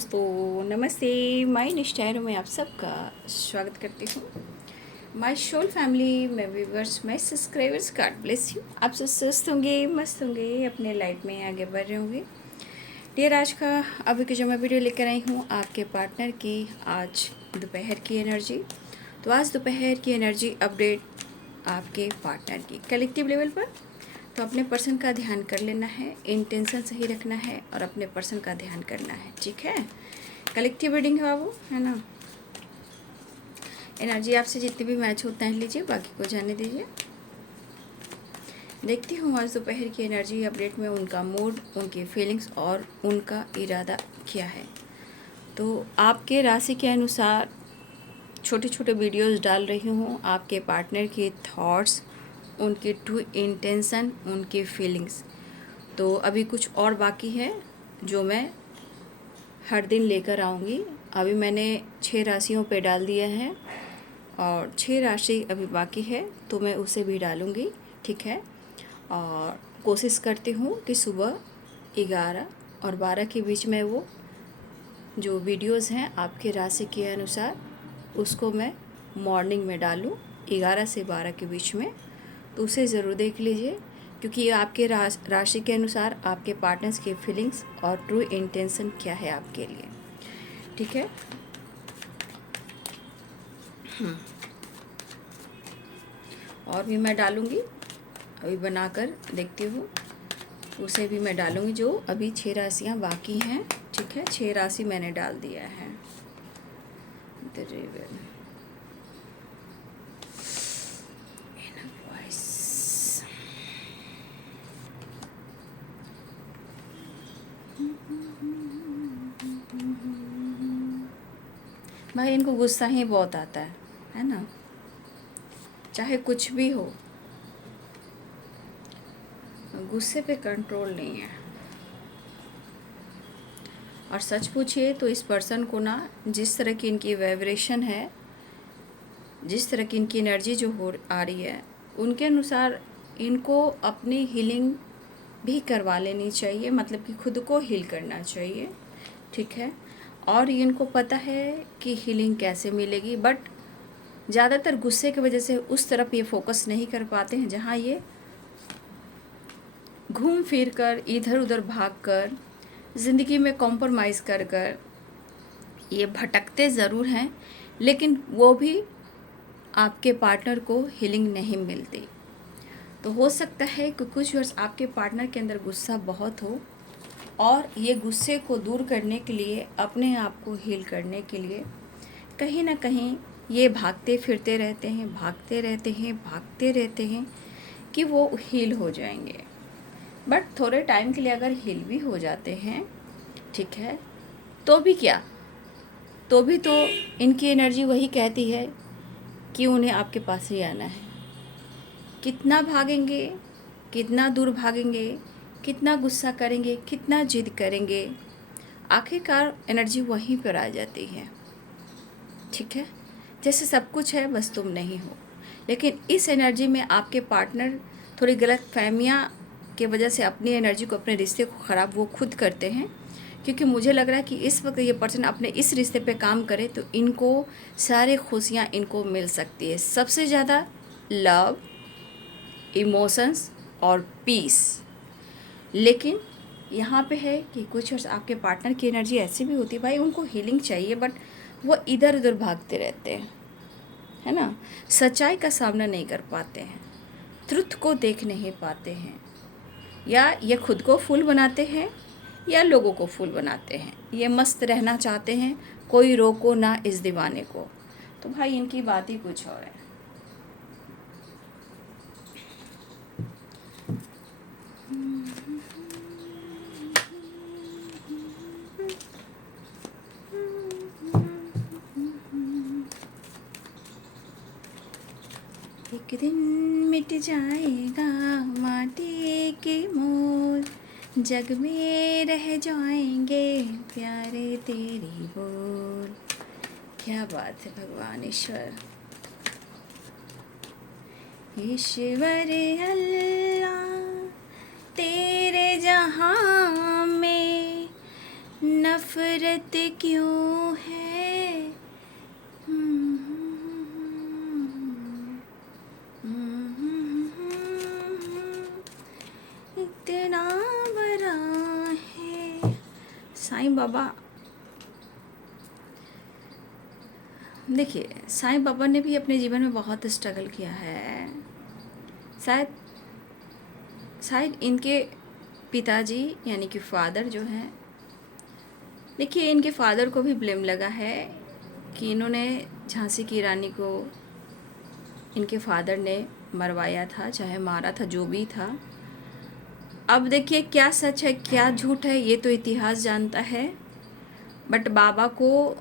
दोस्तों, नमस्ते। माय निष्ठायरों में आप सबका स्वागत करती हूँ। My soul family, my viewers, my subscribers, God bless you. आप सब स्वस्थ होंगे, मस्त होंगे, अपने लाइफ में आगे बढ़ रहे होंगे। डियर, आज का अभी की जो मैं वीडियो लेकर आई हूँ आपके पार्टनर की आज दोपहर की एनर्जी। तो आज दोपहर की एनर्जी अपडेट आपके पार्टनर की कलेक्टिव लेवल पर। तो अपने पर्सन का ध्यान कर लेना है, इंटेंशन सही रखना है और अपने पर्सन का ध्यान करना है, ठीक है। कलेक्टिव रीडिंग है बाबू, है ना। एनर्जी आपसे जितनी भी मैच होता है लीजिए, बाकी को जाने दीजिए। देखती हूँ आज दोपहर की एनर्जी अपडेट में उनका मूड, उनकी फीलिंग्स और उनका इरादा क्या है। तो आपके राशि के अनुसार छोटे छोटे वीडियोस डाल रही हूँ, आपके पार्टनर के थॉट्स, उनकी ट्रू इंटेंशन, उनकी फीलिंग्स। तो अभी कुछ और बाकी है जो मैं हर दिन लेकर आऊँगी। अभी मैंने 6 राशियों पे डाल दिया है और 6 राशि अभी बाकी है, तो मैं उसे भी डालूँगी, ठीक है। और कोशिश करती हूँ कि सुबह 11 और 12 के बीच में वो जो वीडियोस हैं आपके राशि के अनुसार उसको मैं मॉर्निंग में डालूँ 11 से 12 के बीच में। तो उसे ज़रूर देख लीजिए, क्योंकि ये आपके राशि के अनुसार आपके पार्टनर्स की फीलिंग्स और ट्रू इंटेंशन क्या है आपके लिए, ठीक है। और भी मैं डालूँगी, अभी बनाकर देखती हूँ, उसे भी मैं डालूँगी। जो अभी 6 राशियाँ बाकी हैं, ठीक है। 6 राशि मैंने डाल दिया है। भाई इनको गुस्सा ही बहुत आता है ना। चाहे कुछ भी हो, गुस्से पे कंट्रोल नहीं है। और सच पूछिए तो इस पर्सन को ना, जिस तरह की इनकी वाइब्रेशन है, जिस तरह की इनकी एनर्जी जो हो आ रही है, उनके अनुसार इनको अपनी हीलिंग भी करवा लेनी चाहिए, मतलब कि खुद को हील करना चाहिए, ठीक है। और इनको पता है कि हीलिंग कैसे मिलेगी, बट ज़्यादातर गुस्से की वजह से उस तरफ ये फोकस नहीं कर पाते हैं जहाँ ये घूम फिर कर, इधर उधर भाग कर, ज़िंदगी में कॉम्प्रोमाइज़ कर कर ये भटकते ज़रूर हैं, लेकिन वो भी आपके पार्टनर को हीलिंग नहीं मिलती। तो हो सकता है कि कुछ वर्ष आपके पार्टनर के अंदर गुस्सा बहुत हो और ये गुस्से को दूर करने के लिए, अपने आप को हील करने के लिए कहीं ना कहीं ये भागते फिरते रहते हैं, भागते रहते हैं, भागते रहते हैं कि वो हील हो जाएंगे। बट थोड़े टाइम के लिए अगर हील भी हो जाते हैं, ठीक है, तो भी क्या, तो भी तो इनकी एनर्जी वही कहती है कि उन्हें आपके पास ही आना है। कितना भागेंगे, कितना दूर भागेंगे, कितना गुस्सा करेंगे, कितना जिद करेंगे, आखिरकार एनर्जी वहीं पर आ जाती है, ठीक है। जैसे सब कुछ है, बस तुम नहीं हो। लेकिन इस एनर्जी में आपके पार्टनर थोड़ी गलत फहमियाँ के वजह से अपनी एनर्जी को, अपने रिश्ते को ख़राब वो खुद करते हैं। क्योंकि मुझे लग रहा है कि इस वक्त ये पर्सन अपने इस रिश्ते पे काम करे तो इनको सारे खुशियाँ इनको मिल सकती है, सबसे ज़्यादा लव, इमोशंस और पीस। लेकिन यहाँ पे है कि कुछ और आपके पार्टनर की एनर्जी ऐसी भी होती है, भाई उनको हीलिंग चाहिए बट वो इधर उधर भागते रहते हैं, है ना। सच्चाई का सामना नहीं कर पाते हैं, ट्रुथ को देख नहीं पाते हैं, या ये खुद को फूल बनाते हैं या लोगों को फूल बनाते हैं। ये मस्त रहना चाहते हैं, कोई रोको ना इस दीवाने को। तो भाई इनकी बात ही कुछ और है। एक दिन मिट जाएगा माटी के मोल, जग में रह जाएंगे प्यारे तेरी बोल। क्या बात है भगवान ईश्वर, ईश्वर अल्लाह तेरे जहाँ में न नफरत क्यों है। इतना बड़ा है। साईं बाबा, देखिए साईं बाबा ने भी अपने जीवन में बहुत स्ट्रगल किया है। शायद शायद इनके पिताजी यानी कि फादर जो हैं, देखिए इनके फादर को भी ब्लेम लगा है कि इन्होंने झांसी की रानी को इनके फादर ने मरवाया था, चाहे मारा था, जो भी था। अब देखिए क्या सच है क्या झूठ है ये तो इतिहास जानता है, बट बाबा को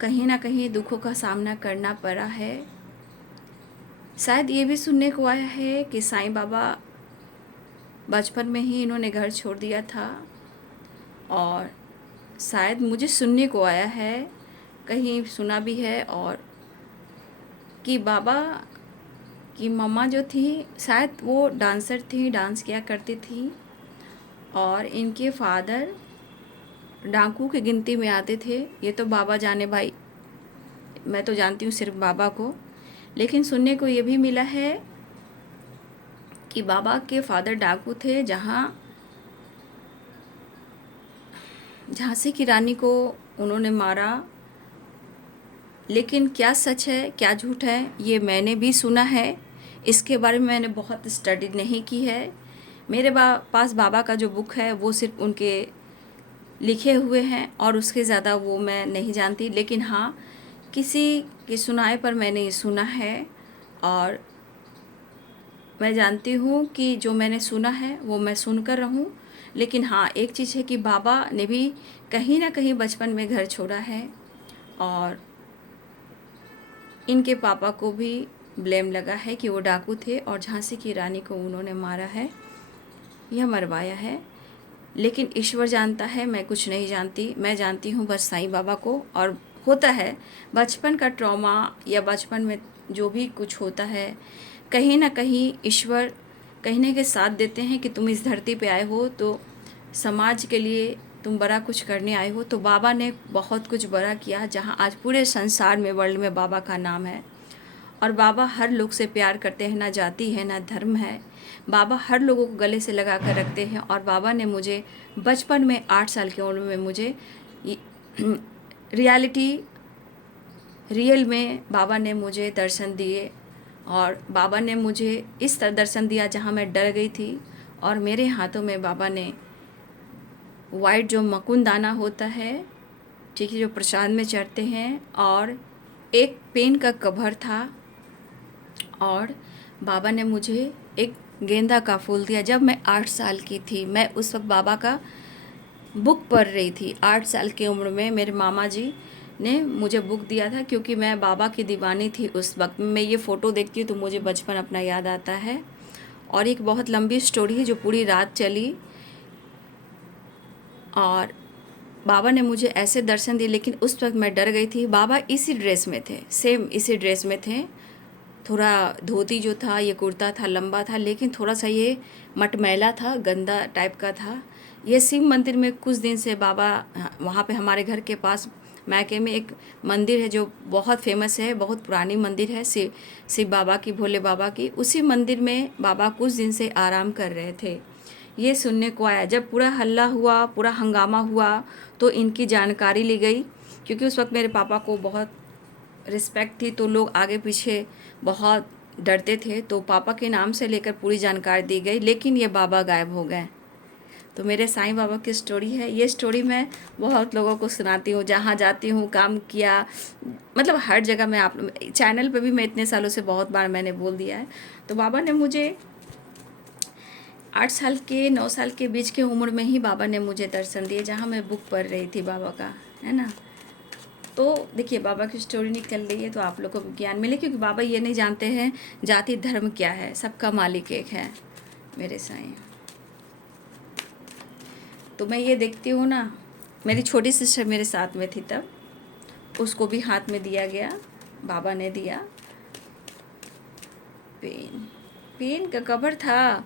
कहीं ना कहीं दुखों का सामना करना पड़ा है। शायद ये भी सुनने को आया है कि साईं बाबा बचपन में ही इन्होंने घर छोड़ दिया था, और शायद मुझे सुनने को आया है, कहीं सुना भी है, और कि बाबा की मम्मा जो थी शायद वो डांसर थी, डांस किया करती थी, और इनके फादर डाकू की गिनती में आते थे। ये तो बाबा जाने भाई, मैं तो जानती हूँ सिर्फ बाबा को। लेकिन सुनने को ये भी मिला है कि बाबा के फादर डाकू थे, जहाँ झांसी की रानी को उन्होंने मारा। लेकिन क्या सच है क्या झूठ है ये मैंने भी सुना है, इसके बारे में मैंने बहुत स्टडी नहीं की है। मेरे पास बाबा का जो बुक है वो सिर्फ उनके लिखे हुए हैं, और उसके ज़्यादा वो मैं नहीं जानती। लेकिन हाँ, किसी के सुनाए पर मैंने ये सुना है, और मैं जानती हूँ कि जो मैंने सुना है वो मैं सुनकर रहूँ। लेकिन हाँ, एक चीज़ है कि बाबा ने भी कहीं ना कहीं बचपन में घर छोड़ा है, और इनके पापा को भी ब्लेम लगा है कि वो डाकू थे और झांसी की रानी को उन्होंने मारा है या मरवाया है। लेकिन ईश्वर जानता है, मैं कुछ नहीं जानती। मैं जानती हूँ बस साईं बाबा को। और होता है बचपन का ट्रॉमा या बचपन में जो भी कुछ होता है, कहीं ना कहीं ईश्वर कहने के साथ देते हैं कि तुम इस धरती पे आए हो तो समाज के लिए तुम बड़ा कुछ करने आए हो। तो बाबा ने बहुत कुछ बड़ा किया, जहाँ आज पूरे संसार में, वर्ल्ड में बाबा का नाम है। और बाबा हर लोग से प्यार करते हैं, ना जाति है ना धर्म है। बाबा हर लोगों को गले से लगा कर रखते हैं। और बाबा ने मुझे बचपन में 8 साल की उम्र में मुझे रियल में बाबा ने मुझे दर्शन दिए, और बाबा ने मुझे इस तरह दर्शन दिया जहाँ मैं डर गई थी। और मेरे हाथों में बाबा ने वाइट जो मकुन दाना होता है, ठीक है, जो प्रसाद में चढ़ते हैं, और एक पेन का कवर था, और बाबा ने मुझे एक गेंदा का फूल दिया जब मैं 8 साल की थी। मैं उस वक्त बाबा का बुक पढ़ रही थी 8 साल की उम्र में। मेरे मामा जी ने मुझे बुक दिया था, क्योंकि मैं बाबा की दीवानी थी उस वक्त। मैं ये फ़ोटो देखती हूँ तो मुझे बचपन अपना याद आता है। और एक बहुत लंबी स्टोरी है जो पूरी रात चली, और बाबा ने मुझे ऐसे दर्शन दिए। लेकिन उस वक्त मैं डर गई थी। बाबा इसी ड्रेस में थे, सेम इसी ड्रेस में थे। थोड़ा धोती जो था, ये कुर्ता था, लंबा था, लेकिन थोड़ा सा ये मटमैला था, गंदा टाइप का था। ये शिव मंदिर में कुछ दिन से बाबा, वहाँ पे हमारे घर के पास मैके में एक मंदिर है जो बहुत फेमस है, बहुत पुरानी मंदिर है, शिव बाबा की, भोले बाबा की। उसी मंदिर में बाबा कुछ दिन से आराम कर रहे थे। ये सुनने को आया, जब पूरा हल्ला हुआ, पूरा हंगामा हुआ, तो इनकी जानकारी ली गई। क्योंकि उस वक्त मेरे पापा को बहुत रिस्पेक्ट थी, तो लोग आगे पीछे बहुत डरते थे। तो पापा के नाम से लेकर पूरी जानकारी दी गई, लेकिन ये बाबा गायब हो गए। तो मेरे साईं बाबा की स्टोरी है। ये स्टोरी मैं बहुत लोगों को सुनाती हूँ, जहाँ जाती हूँ, काम किया, मतलब हर जगह मैं, आप चैनल पे भी मैं इतने सालों से बहुत बार मैंने बोल दिया है। तो बाबा ने मुझे 8 साल के 9 साल के बीच की उम्र में ही बाबा ने मुझे दर्शन दिए, जहाँ मैं बुक पढ़ रही थी बाबा का, है ना। तो देखिए बाबा की स्टोरी निकल रही है तो आप लोग को ज्ञान मिले, क्योंकि बाबा ये नहीं जानते हैं जाति धर्म क्या है, सबका मालिक एक है, मेरे साईं। तो मैं ये देखती हूँ ना, मेरी छोटी सिस्टर मेरे साथ में थी तब, उसको भी हाथ में दिया गया, बाबा ने दिया पेन का कवर था।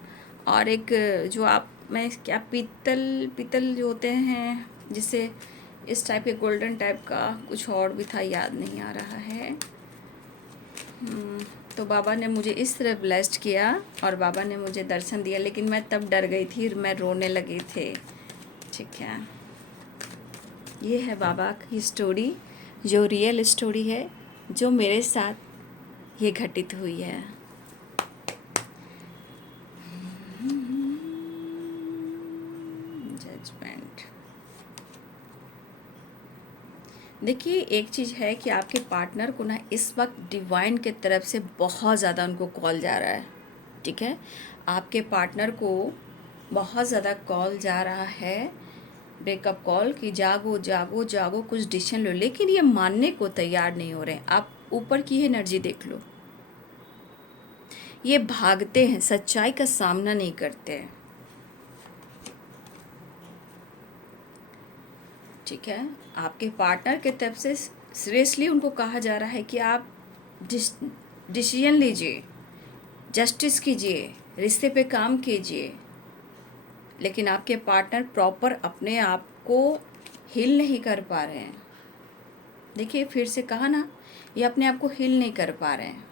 और एक जो आप, मैं क्या, पीतल जो होते हैं जिससे इस टाइप के गोल्डन टाइप का कुछ और भी था, याद नहीं आ रहा है। तो बाबा ने मुझे इस तरह ब्लेस्ड किया और बाबा ने मुझे दर्शन दिया, लेकिन मैं तब डर गई थी, मैं रोने लगी थी। ठीक है, ये है बाबा की स्टोरी, जो रियल स्टोरी है, जो मेरे साथ ये घटित हुई है। जजमेंट। देखिए, एक चीज़ है कि आपके पार्टनर को ना इस वक्त डिवाइन के तरफ से बहुत ज़्यादा उनको कॉल जा रहा है। ठीक है, आपके पार्टनर को बहुत ज़्यादा कॉल जा रहा है, ब्रेकअप कॉल, कि जागो जागो जागो, कुछ डिसीजन लो, लेकिन ये मानने को तैयार नहीं हो रहे हैं। आप ऊपर की एनर्जी देख लो, ये भागते हैं, सच्चाई का सामना नहीं करते हैं। ठीक है, आपके पार्टनर के तरफ से सीरियसली उनको कहा जा रहा है कि आप डिसीजन लीजिए, जस्टिस कीजिए, रिश्ते पे काम कीजिए, लेकिन आपके पार्टनर प्रॉपर अपने आप को हील नहीं कर पा रहे हैं। देखिए, फिर से कहा ना, ये अपने आप को हील नहीं कर पा रहे हैं।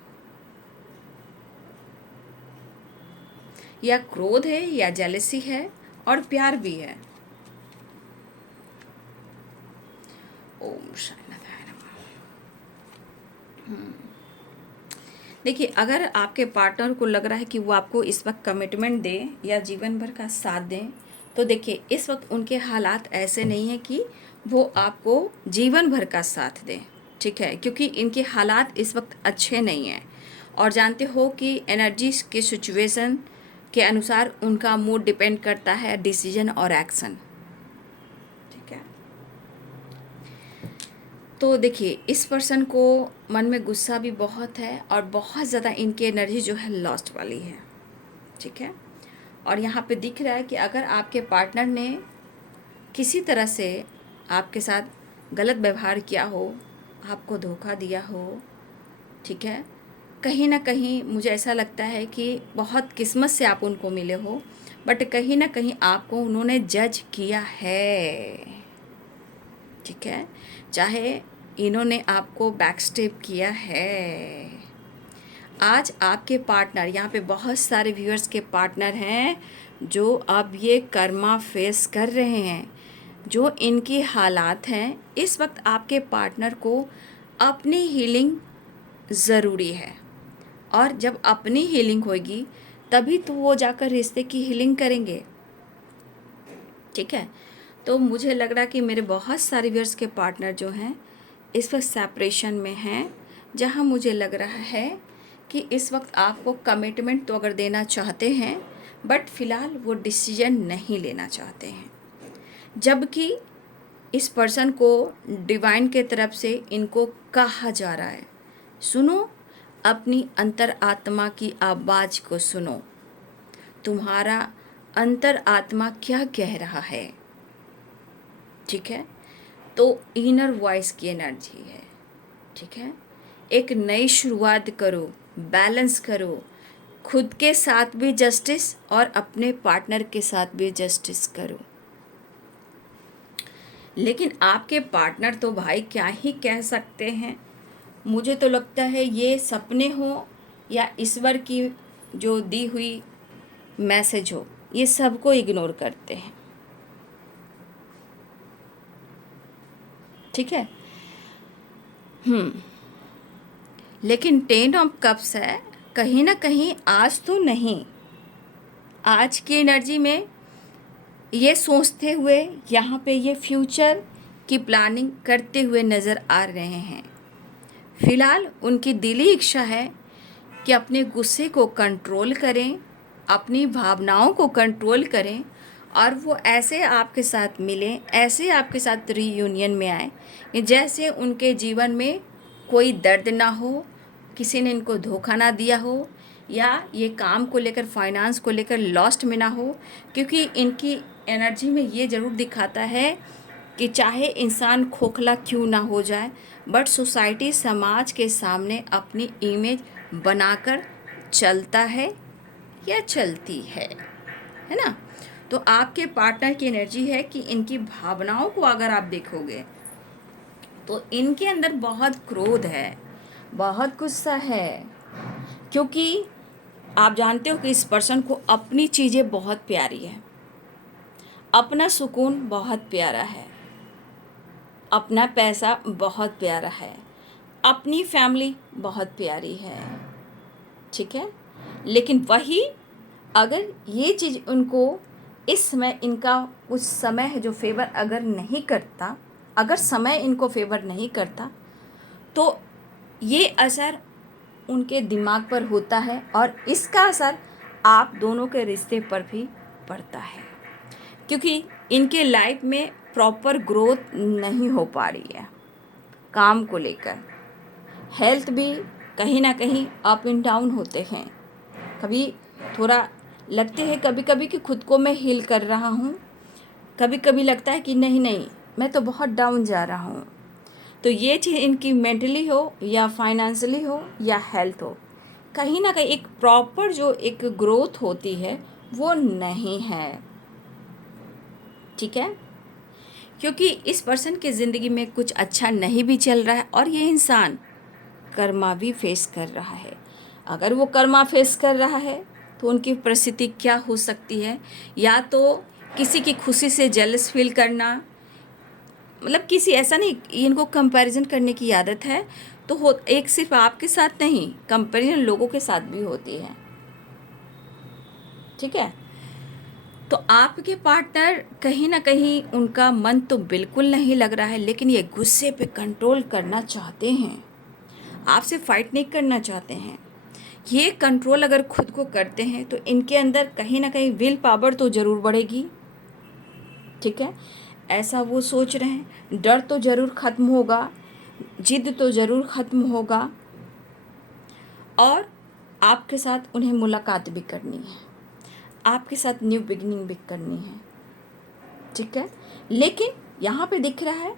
या क्रोध है, या जेलसी है, और प्यार भी है। ओम शांति नमः। देखिए, अगर आपके पार्टनर को लग रहा है कि वो आपको इस वक्त कमिटमेंट दे या जीवन भर का साथ दें, तो देखिए, इस वक्त उनके हालात ऐसे नहीं हैं कि वो आपको जीवन भर का साथ दें। ठीक है, क्योंकि इनके हालात इस वक्त अच्छे नहीं हैं, और जानते हो कि एनर्जी के सिचुएशन के अनुसार उनका मूड डिपेंड करता है डिसीजन और एक्शन। ठीक है, तो देखिए, इस पर्सन को मन में गुस्सा भी बहुत है, और बहुत ज़्यादा इनकी एनर्जी जो है लॉस्ट वाली है। ठीक है, और यहाँ पे दिख रहा है कि अगर आपके पार्टनर ने किसी तरह से आपके साथ गलत व्यवहार किया हो, आपको धोखा दिया हो, ठीक है, कहीं ना कहीं मुझे ऐसा लगता है कि बहुत किस्मत से आप उनको मिले हो, बट कहीं ना कहीं आपको उन्होंने जज किया है। ठीक है, चाहे इन्होंने आपको बैकस्टेप किया है। आज आपके पार्टनर, यहाँ पे बहुत सारे व्यूअर्स के पार्टनर हैं जो अब ये कर्मा फेस कर रहे हैं, जो इनकी हालात हैं। इस वक्त आपके पार्टनर को अपनी हीलिंग ज़रूरी है, और जब अपनी हीलिंग होगी तभी तो वो जाकर रिश्ते की हीलिंग करेंगे। ठीक है, तो मुझे लग रहा है कि मेरे बहुत सारे व्यूअर्स के पार्टनर जो हैं इस वक्त सेपरेशन में हैं, जहां मुझे लग रहा है कि इस वक्त आपको कमिटमेंट तो अगर देना चाहते हैं, बट फ़िलहाल वो डिसीजन नहीं लेना चाहते हैं, जबकि इस पर्सन को डिवाइन के तरफ से इनको कहा जा रहा है, सुनो, अपनी अंतर आत्मा की आवाज़ को सुनो, तुम्हारा अंतर आत्मा क्या कह रहा है। ठीक है, तो इनर वॉइस की एनर्जी है। ठीक है, एक नई शुरुआत करो, बैलेंस करो, खुद के साथ भी जस्टिस और अपने पार्टनर के साथ भी जस्टिस करो। लेकिन आपके पार्टनर तो भाई क्या ही कह सकते हैं, मुझे तो लगता है ये सपने हो या ईश्वर की जो दी हुई मैसेज हो, ये सबको इग्नोर करते हैं। ठीक है, लेकिन 10 ऑफ कप्स है, कहीं ना कहीं आज तो नहीं, आज की एनर्जी में ये सोचते हुए यहाँ पे ये फ्यूचर की प्लानिंग करते हुए नज़र आ रहे हैं। फ़िलहाल उनकी दिली इच्छा है कि अपने गुस्से को कंट्रोल करें, अपनी भावनाओं को कंट्रोल करें, और वो ऐसे आपके साथ मिलें, ऐसे आपके साथ रीयूनियन में आए कि जैसे उनके जीवन में कोई दर्द ना हो, किसी ने इनको धोखा ना दिया हो, या ये काम को लेकर, फाइनेंस को लेकर लॉस्ट में ना हो। क्योंकि इनकी एनर्जी में ये ज़रूर दिखाता है कि चाहे इंसान खोखला क्यों ना हो जाए, बट सोसाइटी, समाज के सामने अपनी इमेज बनाकर चलता है या चलती है ना। तो आपके पार्टनर की एनर्जी है कि इनकी भावनाओं को अगर आप देखोगे तो इनके अंदर बहुत क्रोध है, बहुत गुस्सा है, क्योंकि आप जानते हो कि इस पर्सन को अपनी चीज़ें बहुत प्यारी है, अपना सुकून बहुत प्यारा है, अपना पैसा बहुत प्यारा है, अपनी फैमिली बहुत प्यारी है, ठीक है। लेकिन वही अगर ये चीज़ उनको इस समय, इनका कुछ समय है जो फेवर अगर नहीं करता, अगर समय इनको फेवर नहीं करता, तो ये असर उनके दिमाग पर होता है और इसका असर आप दोनों के रिश्ते पर भी पड़ता है, क्योंकि इनके लाइफ में प्रॉपर ग्रोथ नहीं हो पा रही है। काम को लेकर हेल्थ भी कहीं ना कहीं अप एंड डाउन होते हैं। कभी थोड़ा लगते हैं कभी कभी कि खुद को मैं हील कर रहा हूँ, कभी कभी लगता है कि नहीं नहीं मैं तो बहुत डाउन जा रहा हूँ। तो ये चीज़ इनकी मेंटली हो या फाइनेंशियली हो या हेल्थ हो, कहीं ना कहीं एक प्रॉपर जो एक ग्रोथ होती है वो नहीं है, ठीक है। क्योंकि इस पर्सन की ज़िंदगी में कुछ अच्छा नहीं भी चल रहा है और ये इंसान कर्मा भी फेस कर रहा है। अगर वो कर्मा फेस कर रहा है तो उनकी परिस्थिति क्या हो सकती है, या तो किसी की खुशी से जेलस फील करना, मतलब किसी ऐसा नहीं, इनको कंपैरिजन करने की आदत है, तो हो एक सिर्फ आपके साथ नहीं, कंपैरिजन लोगों के साथ भी होती है, ठीक है। तो आपके पार्टनर कहीं ना कहीं उनका मन तो बिल्कुल नहीं लग रहा है, लेकिन ये गुस्से पे कंट्रोल करना चाहते हैं, आपसे फाइट नहीं करना चाहते हैं। ये कंट्रोल अगर खुद को करते हैं तो इनके अंदर कहीं ना कहीं विल पावर तो ज़रूर बढ़ेगी, ठीक है। ऐसा वो सोच रहे हैं, डर तो ज़रूर ख़त्म होगा, जिद तो ज़रूर ख़त्म होगा, और आपके साथ उन्हें मुलाकात भी करनी है, आपके साथ न्यू बिगिनिंग भी करनी है, ठीक है। लेकिन यहाँ पे दिख रहा है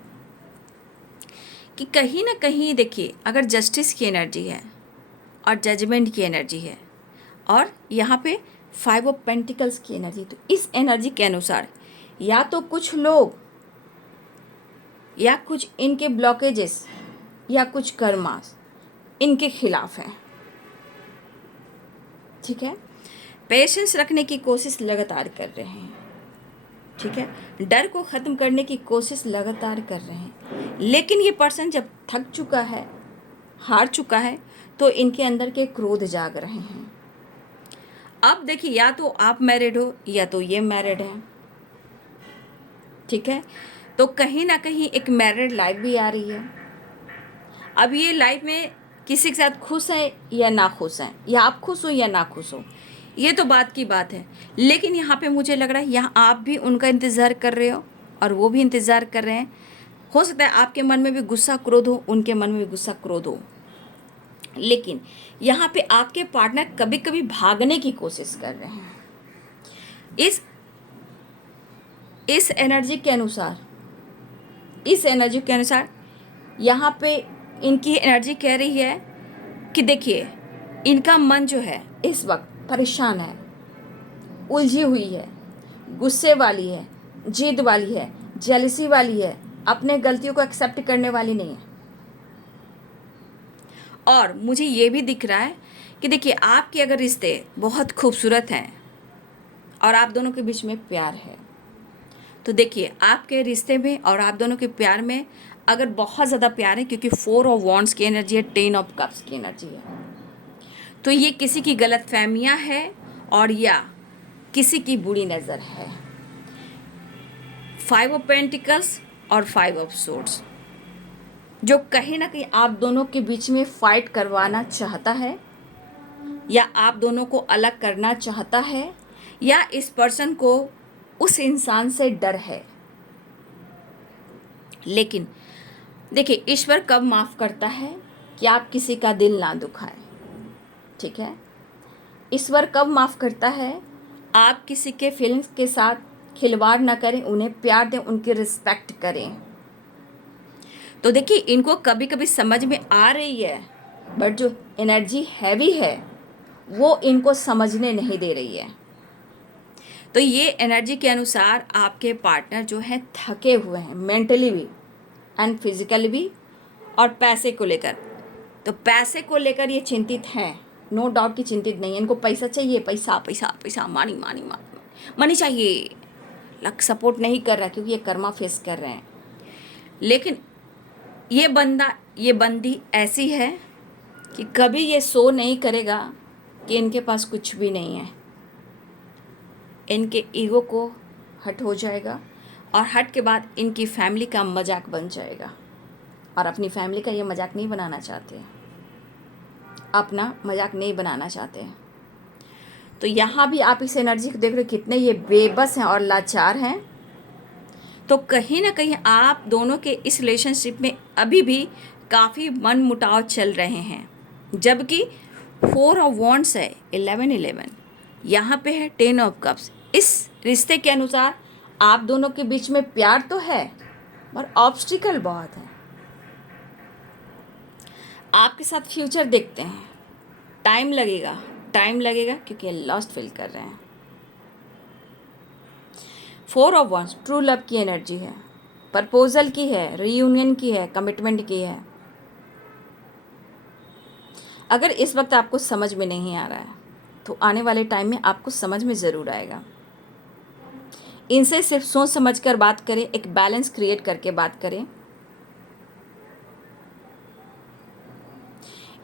कि कहीं ना कहीं देखिए, अगर जस्टिस की एनर्जी है और जजमेंट की एनर्जी है और यहाँ पे 5 ऑफ पेंटिकल्स की एनर्जी, तो इस एनर्जी के अनुसार या तो कुछ लोग या कुछ इनके ब्लॉकेजेस या कुछ कर्मास इनके खिलाफ हैं, ठीक है। पेशेंस रखने की कोशिश लगातार कर रहे हैं, ठीक है। डर को ख़त्म करने की कोशिश लगातार कर रहे हैं, लेकिन ये पर्सन जब थक चुका है, हार चुका है, तो इनके अंदर के क्रोध जाग रहे हैं। अब देखिए, या तो आप मैरिड हो या तो ये मैरिड हैं, ठीक है। तो कहीं ना कहीं एक मैरिड लाइफ भी आ रही है। अब ये लाइफ में किसी के साथ खुश हैं या ना खुश हैं, या आप खुश हो या ना खुश हो, ये तो बात की बात है। लेकिन यहाँ पे मुझे लग रहा है यहाँ आप भी उनका इंतज़ार कर रहे हो और वो भी इंतज़ार कर रहे हैं। हो सकता है आपके मन में भी गुस्सा क्रोध हो, उनके मन में भी गुस्सा क्रोध हो, लेकिन यहाँ पे आपके पार्टनर कभी कभी भागने की कोशिश कर रहे हैं। इस एनर्जी के अनुसार, यहाँ पे इनकी एनर्जी कह रही है कि देखिए, इनका मन जो है इस वक्त परेशान है, उलझी हुई है, गुस्से वाली है, जिद वाली है, जेलसी वाली है, अपने गलतियों को एक्सेप्ट करने वाली नहीं है। और मुझे ये भी दिख रहा है कि देखिए, आपके अगर रिश्ते बहुत खूबसूरत हैं और आप दोनों के बीच में प्यार है, तो देखिए आपके रिश्ते में और आप दोनों के प्यार में अगर बहुत ज़्यादा प्यार है, क्योंकि 4 ऑफ वॉन्ड्स की एनर्जी है, 10 ऑफ कप्स की एनर्जी है, तो ये किसी की गलत फहमियाँ है और या किसी की बुरी नज़र है। 5 ऑफ पेंटिकल्स और 5 ऑफ सोर्ड्स, जो कहीं ना कहीं आप दोनों के बीच में फाइट करवाना चाहता है, या आप दोनों को अलग करना चाहता है, या इस पर्सन को उस इंसान से डर है। लेकिन देखिए, ईश्वर कब माफ़ करता है कि आप किसी का दिल ना दुखाएं, ठीक है। ईश्वर कब माफ़ करता है, आप किसी के फीलिंग्स के साथ खिलवाड़ ना करें, उन्हें प्यार दें, उनकी रिस्पेक्ट करें। तो देखिए, इनको कभी कभी समझ में आ रही है, बट जो एनर्जी हैवी है वो इनको समझने नहीं दे रही है। तो ये एनर्जी के अनुसार आपके पार्टनर जो है थके हुए हैं, मेंटली भी एंड फिजिकली भी, और पैसे को लेकर। तो पैसे को लेकर ये चिंतित हैं, नो डाउट कि चिंतित नहीं है। इनको पैसा चाहिए, पैसा पैसा पैसा, मनी मनी मनी मनी चाहिए। लक सपोर्ट नहीं कर रहा क्योंकि ये कर्मा फेस कर रहे हैं। लेकिन ये बंदी ऐसी है कि कभी ये शो नहीं करेगा कि इनके पास कुछ भी नहीं है। इनके ईगो को हट हो जाएगा, और हट के बाद इनकी फैमिली का मजाक बन जाएगा, और अपनी फैमिली का ये मजाक नहीं बनाना चाहते, अपना मजाक नहीं बनाना चाहते। तो यहाँ भी आप इस एनर्जी को देख रहे हो, कितने ये बेबस हैं और लाचार हैं। तो कहीं ना कहीं आप दोनों के इस रिलेशनशिप में अभी भी काफ़ी मन मुटाव चल रहे हैं। जबकि 4 ऑफ वॉन्ड्स है, 11 यहाँ पे है 10 ऑफ कप्स। इस रिश्ते के अनुसार आप दोनों के बीच में प्यार तो है, पर ऑब्स्टिकल बहुत है। आपके साथ फ्यूचर देखते हैं, टाइम लगेगा क्योंकि ये लॉस्ट फील कर रहे हैं। 4 ऑफ वॉन्ड्स ट्रू लव की एनर्जी है, प्रपोजल की है, रीयूनियन की है, कमिटमेंट की है। अगर इस वक्त आपको समझ में नहीं आ रहा है तो आने वाले टाइम में आपको समझ में ज़रूर आएगा। इनसे सिर्फ सोच समझ कर बात करें, एक बैलेंस क्रिएट करके बात करें।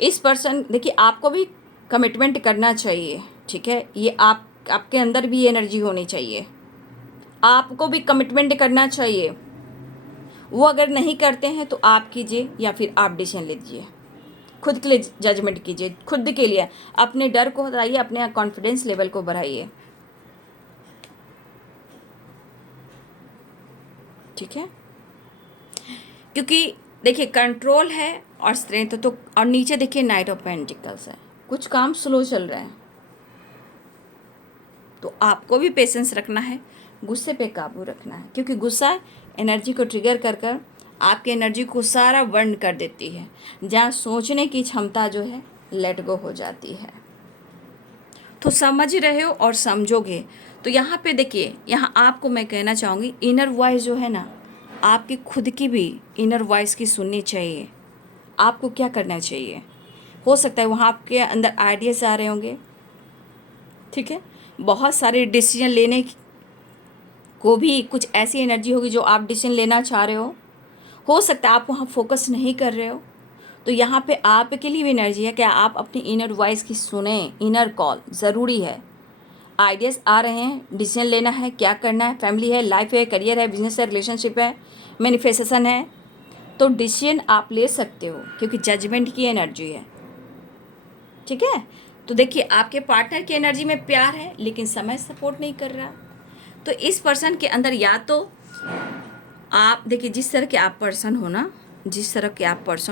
इस पर्सन, देखिए, आपको भी कमिटमेंट करना चाहिए, ठीक है। ये आपके अंदर भी एनर्जी होनी चाहिए, आपको भी कमिटमेंट करना चाहिए। वो अगर नहीं करते हैं तो आप कीजिए, या फिर आप डिसीजन लीजिए, खुद के लिए जजमेंट कीजिए, खुद के लिए अपने डर को हटाइए, अपने कॉन्फिडेंस लेवल को बढ़ाइए, ठीक है। क्योंकि देखिए, कंट्रोल है और स्ट्रेंथ तो, और नीचे देखिए नाइट ऑफ पेंटिकल्स है। कुछ काम स्लो चल रहे हैं, तो आपको भी पेशेंस रखना है, गुस्से पे काबू रखना है, क्योंकि गुस्सा एनर्जी को ट्रिगर कर कर आपकी एनर्जी को सारा बर्न कर देती है, जहाँ सोचने की क्षमता जो है लेट गो हो जाती है। तो समझ रहे हो और समझोगे। तो यहाँ पे देखिए, यहाँ आपको मैं कहना चाहूँगी, इनर वॉइस जो है ना, आपकी खुद की भी इनर वॉइस की सुननी चाहिए। आपको क्या करना चाहिए, हो सकता है वहाँ आपके अंदर आइडियाज़ आ रहे होंगे, ठीक है। बहुत सारे डिसीजन लेने को भी कुछ ऐसी एनर्जी होगी जो आप डिसीजन लेना चाह रहे हो सकता है आप वहाँ फोकस नहीं कर रहे हो। तो यहाँ पे आपके लिए भी एनर्जी है कि आप अपनी इनर वॉइस की सुने, इनर कॉल ज़रूरी है। आइडियाज़ आ रहे हैं, डिसीजन लेना है, क्या करना है, फैमिली है, लाइफ है, करियर है, बिजनेस है, रिलेशनशिप है, मैनिफेस्टेशन है, तो डिसीजन आप ले सकते हो, क्योंकि जजमेंट की एनर्जी है, ठीक है। तो देखिए, आपके पार्टनर की एनर्जी में प्यार है, लेकिन समय सपोर्ट नहीं कर रहा। तो इस पर्सन के अंदर, या तो आप देखिए, जिस तरह के आप पर्सन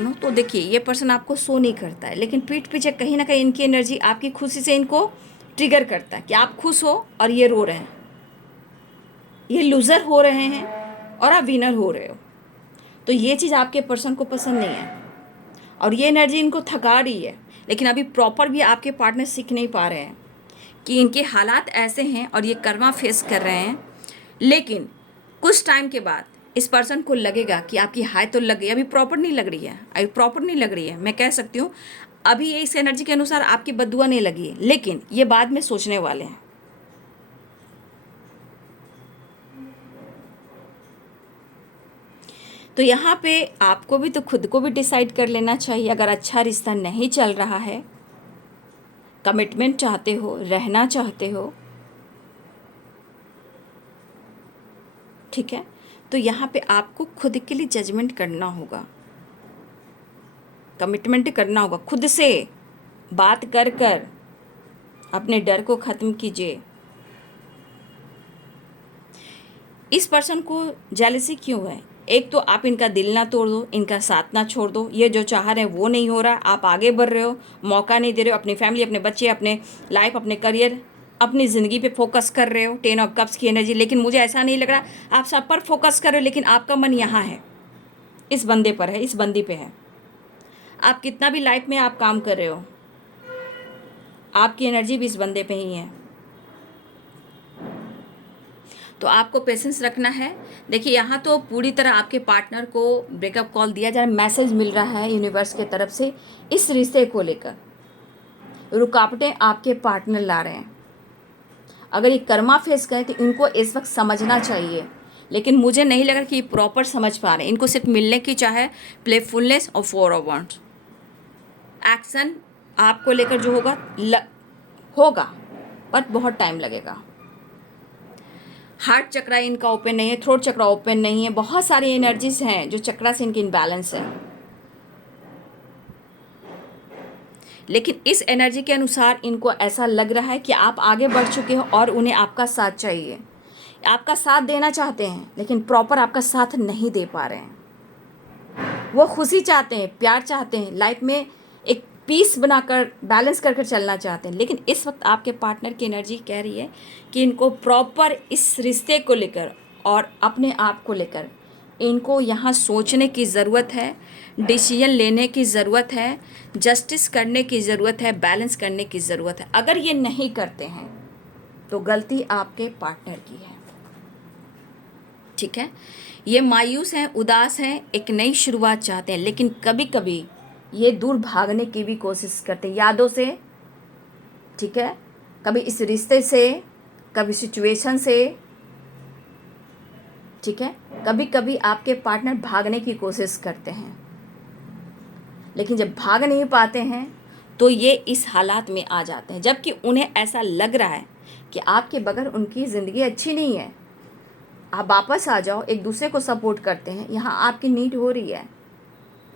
हो, तो देखिए ये पर्सन आपको शो नहीं करता है, लेकिन पीठ पीछे कहीं ना कहीं इनकी एनर्जी आपकी खुशी से इनको ट्रिगर करता है कि आप खुश हो और ये रो रहे हैं, ये लूज़र हो रहे हैं और आप विनर हो रहे हो। तो ये चीज़ आपके पर्सन को पसंद नहीं है, और ये एनर्जी इनको थका रही है। लेकिन अभी प्रॉपर भी आपके पार्टनर सीख नहीं पा रहे हैं कि इनके हालात ऐसे हैं और ये कर्मा फेस कर रहे हैं। लेकिन कुछ टाइम के बाद इस पर्सन को लगेगा कि आपकी हाई तो लग गई, अभी प्रॉपर नहीं लग रही है, मैं कह सकती हूँ अभी ये इस एनर्जी के अनुसार आपकी बद्दुआ नहीं लगी है, लेकिन ये बाद में सोचने वाले हैं। तो यहाँ पे आपको भी तो खुद को भी डिसाइड कर लेना चाहिए। अगर अच्छा रिश्ता नहीं चल रहा है, कमिटमेंट चाहते हो, रहना चाहते हो, ठीक है, तो यहाँ पे आपको खुद के लिए जजमेंट करना होगा, कमिटमेंट करना होगा। खुद से बात कर कर अपने डर को ख़त्म कीजिए। इस पर्सन को जेलसी क्यों है? एक तो आप इनका दिल ना तोड़ दो, इनका साथ ना छोड़ दो, ये जो चाह रहे हैं वो नहीं हो रहा, आप आगे बढ़ रहे हो, मौका नहीं दे रहे हो, अपनी फैमिली, अपने बच्चे, अपने लाइफ, अपने करियर, अपनी ज़िंदगी पे फोकस कर रहे हो, 10 ऑफ कप्स की एनर्जी। लेकिन मुझे ऐसा नहीं लग रहा, आप सब पर फोकस कर रहे हो, लेकिन आपका मन यहाँ है, इस बंदे पर है, इस बंदी पे है। आप कितना भी लाइफ में आप काम कर रहे हो, आपकी एनर्जी भी इस बंदे पे ही है। तो आपको पेशेंस रखना है। देखिए यहाँ तो पूरी तरह आपके पार्टनर को ब्रेकअप कॉल दिया जा रहा है, मैसेज मिल रहा है यूनिवर्स के तरफ से। इस रिश्ते को लेकर रुकावटें आपके पार्टनर ला रहे हैं। अगर ये कर्मा फेस करें तो इनको इस वक्त समझना चाहिए, लेकिन मुझे नहीं लग रहा कि ये प्रॉपर समझ पा रहे हैं। इनको सिर्फ मिलने की चाहे प्लेफुलनेस और 4 ऑफ वांड्स। एक्शन आपको लेकर जो होगा पर बहुत टाइम लगेगा। हार्ट चक्रा इनका ओपन नहीं है, थ्रोट चक्रा ओपन नहीं है, बहुत सारी एनर्जीज हैं जो चक्रा से इनकी इनबैलेंस है। लेकिन इस एनर्जी के अनुसार इनको ऐसा लग रहा है कि आप आगे बढ़ चुके हो और उन्हें आपका साथ चाहिए। आपका साथ देना चाहते हैं लेकिन प्रॉपर आपका साथ नहीं दे पा रहे हैं। वो खुशी चाहते हैं, प्यार चाहते हैं, लाइफ में एक पीस बनाकर बैलेंस कर चलना चाहते हैं। लेकिन इस वक्त आपके पार्टनर की एनर्जी कह रही है कि इनको प्रॉपर इस रिश्ते को लेकर और अपने आप को लेकर इनको यहाँ सोचने की ज़रूरत है, डिसीजन लेने की ज़रूरत है, जस्टिस करने की ज़रूरत है, बैलेंस करने की ज़रूरत है। अगर ये नहीं करते हैं तो गलती आपके पार्टनर की है। ठीक है, ये मायूस हैं, उदास हैं, एक नई शुरुआत चाहते हैं, लेकिन कभी कभी ये दूर भागने की भी कोशिश करते हैं यादों से। ठीक है, कभी इस रिश्ते से, कभी सिचुएशन से। ठीक है, कभी कभी आपके पार्टनर भागने की कोशिश करते हैं, लेकिन जब भाग नहीं पाते हैं तो ये इस हालात में आ जाते हैं, जबकि उन्हें ऐसा लग रहा है कि आपके बगैर उनकी ज़िंदगी अच्छी नहीं है। आप वापस आ जाओ, एक दूसरे को सपोर्ट करते हैं। यहाँ आपकी नीड हो रही है,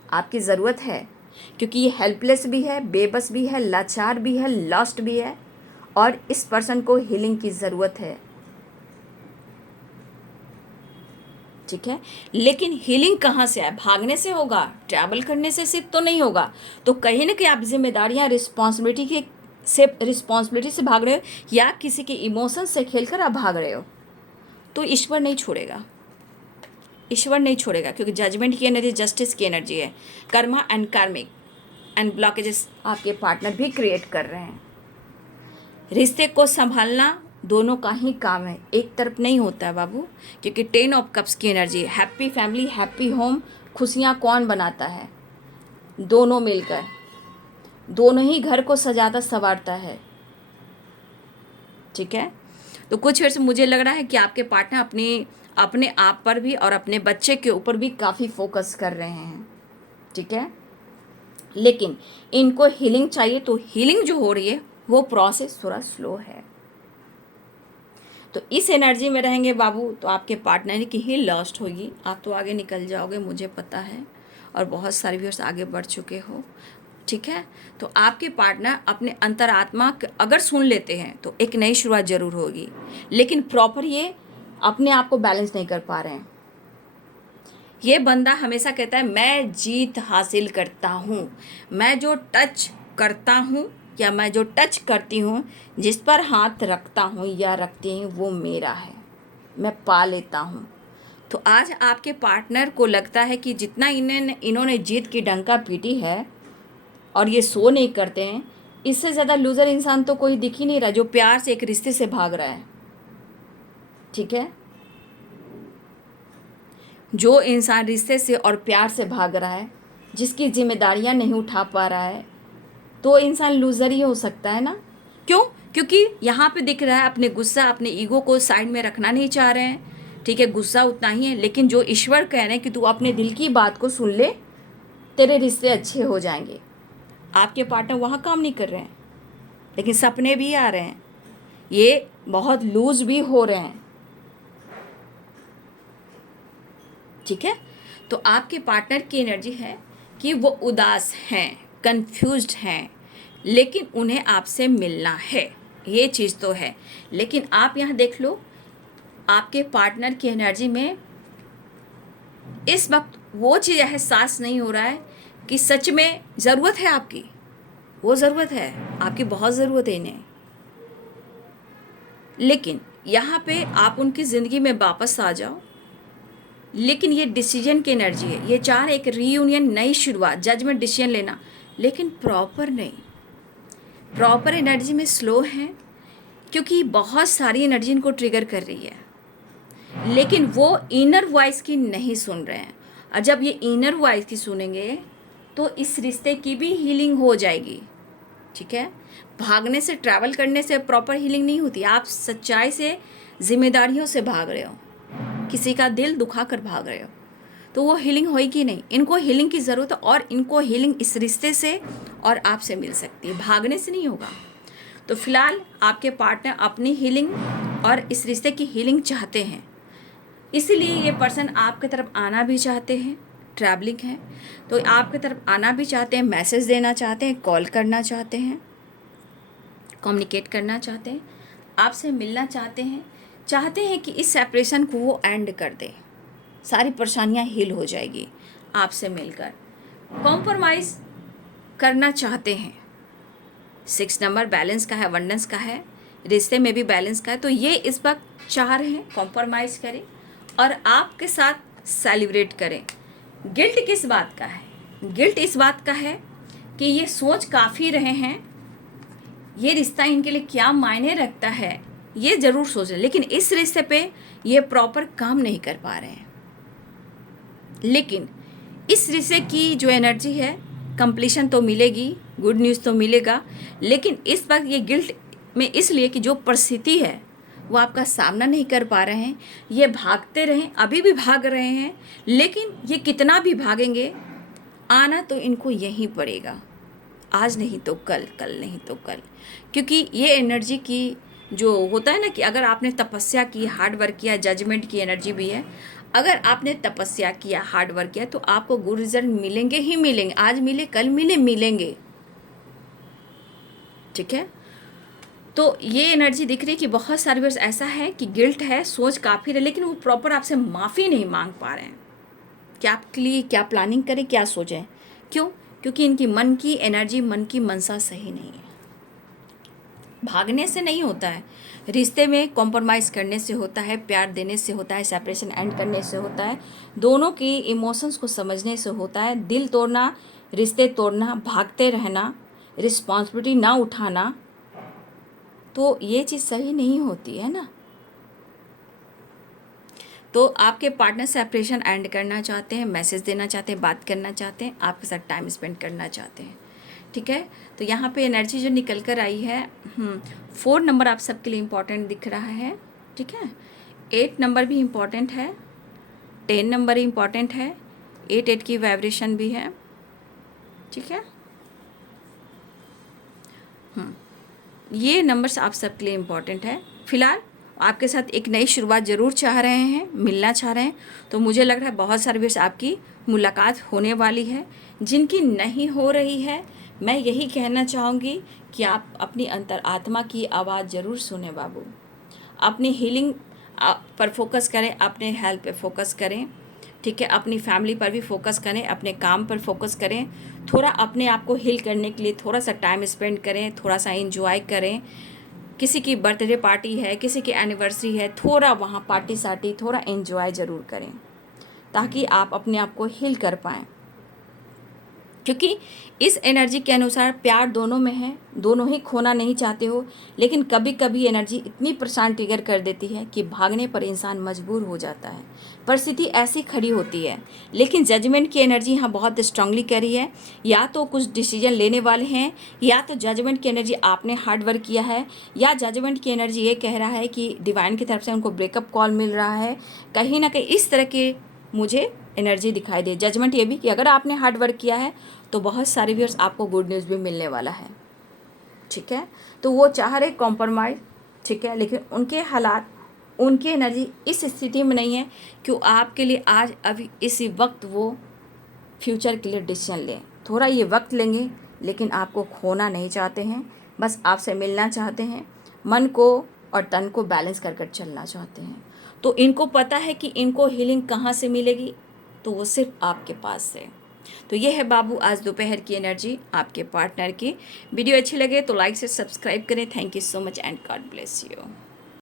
आपकी ज़रूरत है, क्योंकि ये हेल्पलेस भी है, बेबस भी है, लाचार भी है, लॉस्ट भी है, और इस पर्सन को हीलिंग की ज़रूरत है। ठीक है, लेकिन हीलिंग कहाँ से है? भागने से होगा, ट्रैवल करने से सिर्फ तो नहीं होगा। तो कहीं ना कहीं आप जिम्मेदारियाँ, रिस्पॉन्सिबिलिटी से भाग रहे हो, या किसी के इमोशन से खेलकर आप भाग रहे हो, तो ईश्वर नहीं छोड़ेगा। ईश्वर नहीं छोड़ेगा, क्योंकि जजमेंट की एनर्जी जस्टिस की एनर्जी है। कर्मा एंड कार्मिक एंड ब्लॉकेजेस आपके पार्टनर भी क्रिएट कर रहे हैं। रिश्ते को संभालना दोनों का ही काम है, एक तरफ नहीं होता है बाबू, क्योंकि 10 ऑफ कप्स की energy, happy family, happy home. खुशियाँ कौन बनाता है? दोनों मिलकर, दोनों ही घर को सजाता संवारता है। ठीक है, तो कुछ वैसे मुझे लग रहा है कि आपके पार्टनर अपने आप पर भी और अपने बच्चे के ऊपर भी काफ़ी फोकस कर रहे हैं। ठीक है, लेकिन इनको हीलिंग चाहिए, तो हीलिंग जो हो रही है वो प्रोसेस थोड़ा स्लो है। तो इस एनर्जी में रहेंगे बाबू तो आपके पार्टनर की ही लॉस्ट होगी। आप तो आगे निकल जाओगे, मुझे पता है, और बहुत सारे व्यूअर्स आगे बढ़ चुके हो। ठीक है, तो आपके पार्टनर अपने अंतरात्मा अगर सुन लेते हैं तो एक नई शुरुआत ज़रूर होगी, लेकिन प्रॉपर ये अपने आप को बैलेंस नहीं कर पा रहे हैं। ये बंदा हमेशा कहता है मैं जीत हासिल करता हूँ, मैं जो टच करता हूँ या मैं जो टच करती हूँ, जिस पर हाथ रखता हूँ या रखती हूँ, वो मेरा है, मैं पा लेता हूँ। तो आज आपके पार्टनर को लगता है कि जितना इन्होंने जीत की डंका पीटी है और ये सो नहीं करते हैं, इससे ज़्यादा लूज़र इंसान तो कोई दिख ही नहीं रहा जो प्यार से एक रिश्ते से भाग रहा है। ठीक है, जो इंसान रिश्ते से और प्यार से भाग रहा है, जिसकी जिम्मेदारियां नहीं उठा पा रहा है, तो इंसान लूज़र ही हो सकता है ना। क्यों? क्योंकि यहाँ पे दिख रहा है अपने गुस्सा, अपने ईगो को साइड में रखना नहीं चाह रहे हैं। ठीक है, गुस्सा उतना ही है, लेकिन जो ईश्वर कह रहे हैं कि तू अपने दिल की बात को सुन ले, तेरे रिश्ते अच्छे हो जाएंगे। आपके पार्टनर वहाँ काम नहीं कर रहे हैं, लेकिन सपने भी आ रहे हैं, ये बहुत लूज भी हो रहे हैं। ठीक है, तो आपके पार्टनर की एनर्जी है कि वो उदास हैं, कंफ्यूज्ड हैं, लेकिन उन्हें आपसे मिलना है, ये चीज़ तो है। लेकिन आप यहाँ देख लो, आपके पार्टनर की एनर्जी में इस वक्त वो चीज़ एहसास नहीं हो रहा है कि सच में ज़रूरत है आपकी, वो ज़रूरत है आपकी, बहुत ज़रूरत है इन्हें। लेकिन यहाँ पे आप उनकी ज़िंदगी में वापस आ जाओ, लेकिन ये डिसीजन की एनर्जी है, ये चाह रहे एक रीयूनियन, नई शुरुआत, जजमेंट, डिसीजन लेना, लेकिन प्रॉपर नहीं। प्रॉपर एनर्जी में स्लो हैं, क्योंकि बहुत सारी एनर्जी इनको ट्रिगर कर रही है। लेकिन वो इनर वॉइस की नहीं सुन रहे हैं। और जब ये इनर वॉइस की सुनेंगे तो इस रिश्ते की भी हीलिंग हो जाएगी। ठीक है, भागने से, ट्रैवल करने से प्रॉपर हीलिंग नहीं होती। आप सच्चाई से, जिम्मेदारियों से भाग रहे हो, किसी का दिल दुखा कर भाग रहे हो, तो वो हीलिंग होगी नहीं। इनको हीलिंग की ज़रूरत है और इनको हीलिंग इस रिश्ते से और आपसे मिल सकती है, भागने से नहीं होगा। तो फिलहाल आपके पार्टनर अपनी हीलिंग और इस रिश्ते की हीलिंग चाहते हैं, इसीलिए ये पर्सन आपकी तरफ आना भी चाहते हैं। ट्रैवलिंग है तो आपकी तरफ आना भी चाहते हैं, मैसेज देना चाहते हैं, कॉल करना चाहते हैं, कम्युनिकेट करना चाहते हैं, आपसे मिलना चाहते हैं कि इस सेपरेशन को वो एंड कर दे, सारी परेशानियां हील हो जाएगी आपसे मिलकर। कॉम्प्रोमाइज़ करना चाहते हैं। 6 नंबर बैलेंस का है, वनडेंस का है, रिश्ते में भी बैलेंस का है। तो ये इस वक्त चाह रहे हैं कॉम्प्रोमाइज़ करें और आपके साथ सेलिब्रेट करें। गिल्ट किस बात का है? गिल्ट इस बात का है कि ये सोच काफ़ी रहे हैं, ये रिश्ता इनके लिए क्या मायने रखता है ये ज़रूर सोच रहे, लेकिन इस रिश्ते पे ये प्रॉपर काम नहीं कर पा रहे हैं। लेकिन इस रिश्ते की जो एनर्जी है, कंप्लीशन तो मिलेगी, गुड न्यूज़ तो मिलेगा, लेकिन इस वक्त ये गिल्ट में इसलिए कि जो परिस्थिति है वो आपका सामना नहीं कर पा रहे हैं। ये भागते रहें, अभी भी भाग रहे हैं, लेकिन ये कितना भी भागेंगे, आना तो इनको यहीं पड़ेगा, आज नहीं तो कल, कल नहीं तो कल। क्योंकि ये एनर्जी की जो होता है ना कि अगर आपने तपस्या की, हार्ड वर्क किया, जजमेंट की एनर्जी भी है। अगर आपने तपस्या किया, हार्ड वर्क किया, तो आपको गुड रिजल्ट मिलेंगे ही मिलेंगे। आज मिले, कल मिले, मिलेंगे। ठीक है, तो ये एनर्जी दिख रही है कि बहुत सारे वर्ष ऐसा है कि गिल्ट है, सोच काफ़ी है, लेकिन वो प्रॉपर आपसे माफ़ी नहीं मांग पा रहे हैं। क्या आपके लिए क्या प्लानिंग करें, क्या सोचें? क्यों? क्योंकि इनकी मन की एनर्जी, मन की मनसा सही नहीं है। भागने से नहीं होता है, रिश्ते में कॉम्प्रोमाइज़ करने से होता है, प्यार देने से होता है, सेपरेशन एंड करने से होता है, दोनों की इमोशंस को समझने से होता है। दिल तोड़ना, रिश्ते तोड़ना, भागते रहना, रिस्पॉन्सिबिलिटी ना उठाना, तो ये चीज़ सही नहीं होती है ना। तो आपके पार्टनर सेपरेशन एंड करना चाहते हैं, मैसेज देना चाहते हैं, बात करना चाहते हैं, आपके साथ टाइम स्पेंड करना चाहते हैं। ठीक है, तो यहाँ पे एनर्जी जो निकल कर आई है, 4 नंबर आप सबके लिए इम्पॉर्टेंट दिख रहा है। ठीक है, 8 नंबर भी इम्पॉर्टेंट है, 10 नंबर इम्पॉर्टेंट है, 8 की वाइब्रेशन भी है। ठीक है, ये नंबर्स आप सबके लिए इम्पॉर्टेंट है। फिलहाल आपके साथ एक नई शुरुआत ज़रूर चाह रहे हैं, मिलना चाह रहे हैं, तो मुझे लग रहा है बहुत सारे व्यक्ति आपकी मुलाकात होने वाली है। जिनकी नहीं हो रही है, मैं यही कहना चाहूँगी कि आप अपनी अंतरात्मा की आवाज़ ज़रूर सुने बाबू। अपनी हीलिंग पर फोकस करें, अपने हेल्थ पे फोकस करें। ठीक है, अपनी फैमिली पर भी फोकस करें, अपने काम पर फोकस करें, थोड़ा अपने आप को हील करने के लिए थोड़ा सा टाइम स्पेंड करें, थोड़ा सा एंजॉय करें। किसी की बर्थडे पार्टी है, किसी की एनिवर्सरी है, थोड़ा वहाँ पार्टी सार्टी, थोड़ा एंजॉय ज़रूर करें, ताकि आप अपने आप को हील कर पाएँ। क्योंकि इस एनर्जी के अनुसार प्यार दोनों में है, दोनों ही खोना नहीं चाहते हो, लेकिन कभी कभी एनर्जी इतनी परेशान ट्रिगर कर देती है कि भागने पर इंसान मजबूर हो जाता है, परिस्थिति ऐसी खड़ी होती है। लेकिन जजमेंट की एनर्जी यहाँ बहुत स्ट्रांगली कर रही है, या तो कुछ डिसीजन लेने वाले हैं, या तो जजमेंट की एनर्जी आपने हार्ड वर्क किया है, या जजमेंट की एनर्जी ये कह रहा है कि डिवाइन की तरफ से उनको ब्रेकअप कॉल मिल रहा है। कहीं ना कहीं इस तरह के मुझे एनर्जी दिखाई दे। जजमेंट ये भी कि अगर आपने हार्ड वर्क किया है तो बहुत सारे व्यूअर्स आपको गुड न्यूज़ भी मिलने वाला है। ठीक है, तो वो चाह रहे कॉम्प्रोमाइज़। ठीक है, लेकिन उनके हालात, उनकी एनर्जी इस स्थिति में नहीं है कि आपके लिए आज अभी इसी वक्त वो फ्यूचर के लिए डिसीजन लें। थोड़ा ये वक्त लेंगे, लेकिन आपको खोना नहीं चाहते हैं, बस आपसे मिलना चाहते हैं, मन को और तन को बैलेंस कर चलना चाहते हैं। तो इनको पता है कि इनको हीलिंग कहाँ से मिलेगी, तो वो सिर्फ आपके पास से। तो ये है बाबू आज दोपहर की एनर्जी आपके पार्टनर की। वीडियो अच्छी लगे तो लाइक से सब्सक्राइब करें। Thank you so much and God bless you.